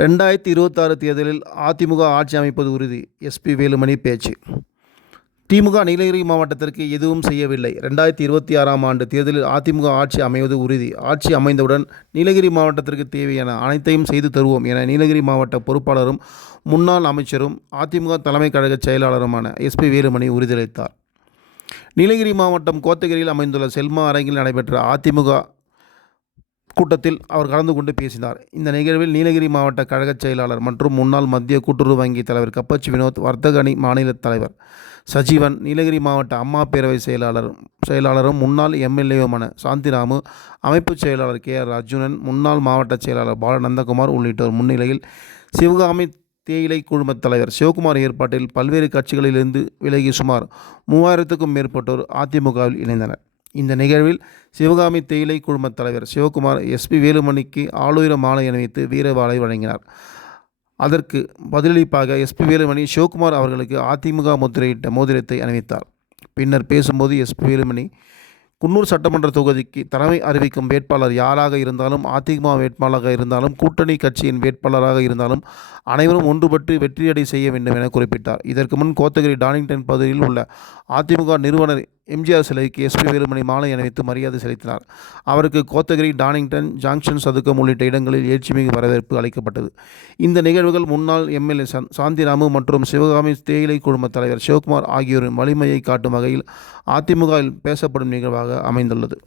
ரெண்டாயிரத்தி இருபத்தாறு தேர்தலில் அதிமுக ஆட்சி அமைப்பது உறுதி. எஸ்பி வேலுமணி பேச்சு. திமுக நீலகிரி மாவட்டத்திற்கு எதுவும் செய்யவில்லை. ரெண்டாயிரத்தி இருபத்தி ஆறாம் ஆண்டு தேர்தலில் அதிமுக ஆட்சி அமைவது உறுதி. ஆட்சி அமைந்தவுடன் நீலகிரி மாவட்டத்திற்கு தேவையான அனைத்தையும் செய்து தருவோம் என நீலகிரி மாவட்ட பொறுப்பாளரும் முன்னாள் அமைச்சரும் அதிமுக தலைமை கழக செயலாளருமான எஸ்பி வேலுமணி உறுதியளித்தார். நீலகிரி மாவட்டம் கோத்தகிரியில் அமைந்துள்ள செல்மா அரங்கில் நடைபெற்ற அதிமுக கூட்டத்தில் அவர் கலந்து கொண்டு பேசினார். இந்த நிகழ்வில் நீலகிரி மாவட்ட கழகச் செயலாளர் மற்றும் முன்னாள் மத்திய கூட்டுறவு வங்கி தலைவர் கப்பச்சி வினோத் வர்த்தக அணி மாநில தலைவர் சஜீவன் நீலகிரி மாவட்ட அம்மா பேரவை செயலாளர் செயலாளரும் முன்னாள் எம்எல்ஏவுமான சாந்திராமு அமைப்புச் செயலாளர் கே ஆர் அர்ஜுனன் முன்னாள் மாவட்ட செயலாளர் பாலநந்தகுமார் உள்ளிட்டோர் முன்னிலையில் சிவகாமி தேயிலை குழுமத் தலைவர் சிவகுமார் ஏற்பாட்டில் பல்வேறு கட்சிகளிலிருந்து விலகி சுமார் மூவாயிரத்துக்கும் மேற்பட்டோர் அதிமுகவில் இணைந்தனர். இந்த நிகழ்வில் சிவகாமி தேயிலை குழுமத் தலைவர் சிவகுமார் எஸ்பி வேலுமணிக்கு ஆளுயர மாலை அணிவித்து வீரவாளை வழங்கினார். அதற்கு பதிலளிப்பாக எஸ்பி வேலுமணி சிவகுமார் அவர்களுக்கு அதிமுக முத்திரையிட்ட மோதிரத்தை அணிவித்தார். பின்னர் பேசும்போது எஸ்பி வேலுமணி குன்னூர் சட்டமன்ற தொகுதிக்கு தலைமை அறிவிக்கும் வேட்பாளர் யாராக இருந்தாலும் அதிமுக வேட்பாளராக இருந்தாலும் கூட்டணி கட்சியின் வேட்பாளராக இருந்தாலும் அனைவரும் ஒன்றுபட்டு வெற்றியடை செய்ய வேண்டும் என குறிப்பிட்டார். இதற்கு முன் கோத்தகிரி டானிங்டன் பகுதியில் உள்ள அதிமுக நிறுவனர் எம்ஜிஆர் சிலைக்கு எஸ்பி வேலுமணி மாலை அணிவித்து மரியாதை செலுத்தினார். அவருக்கு கோத்தகிரி டானிங்டன் ஜாங்ஷன் சதுக்கம் உள்ளிட்ட இடங்களில் எழுச்சிமிகு வரவேற்பு அளிக்கப்பட்டது. இந்த நிகழ்வுகள் முன்னாள் எம்எல்ஏ சாந்திராமு மற்றும் சிவகாமி தேயிலை குழும தலைவர் சிவகுமார் ஆகியோரின் வலிமையை காட்டும் வகையில் அதிமுகவில் பேசப்படும் நிகழ்வாக அமைந்துள்ளது.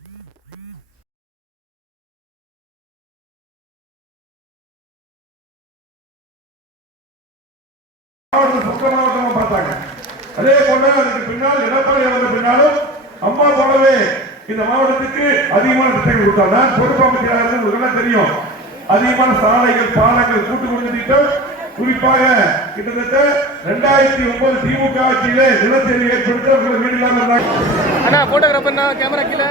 அதே போல அதுக்கு பின்னால் எடப்பாடி வந்த பின்னாலும் இந்த மாவட்டத்துக்கு அதிகமான திட்டங்கள் கொடுத்தா நான் பொறுப்பு அமைச்சராக உங்களுக்கு எல்லாம் தெரியும். அதிகமான சாலைகள் பாலங்கள் கூட்டு குடிநீர் திட்டம். குறிப்பாக கிட்டத்தட்ட ரெண்டாயிரத்தி ஒன்பது திமுக ஆட்சியிலே நிலச்சரி ஏற்படுத்த உங்களுக்கு வீடு இல்லாமல் இருந்தாங்க. அண்ணா ஃபோட்டோகிராஃபர்ண்ணா கேமரா கீழே.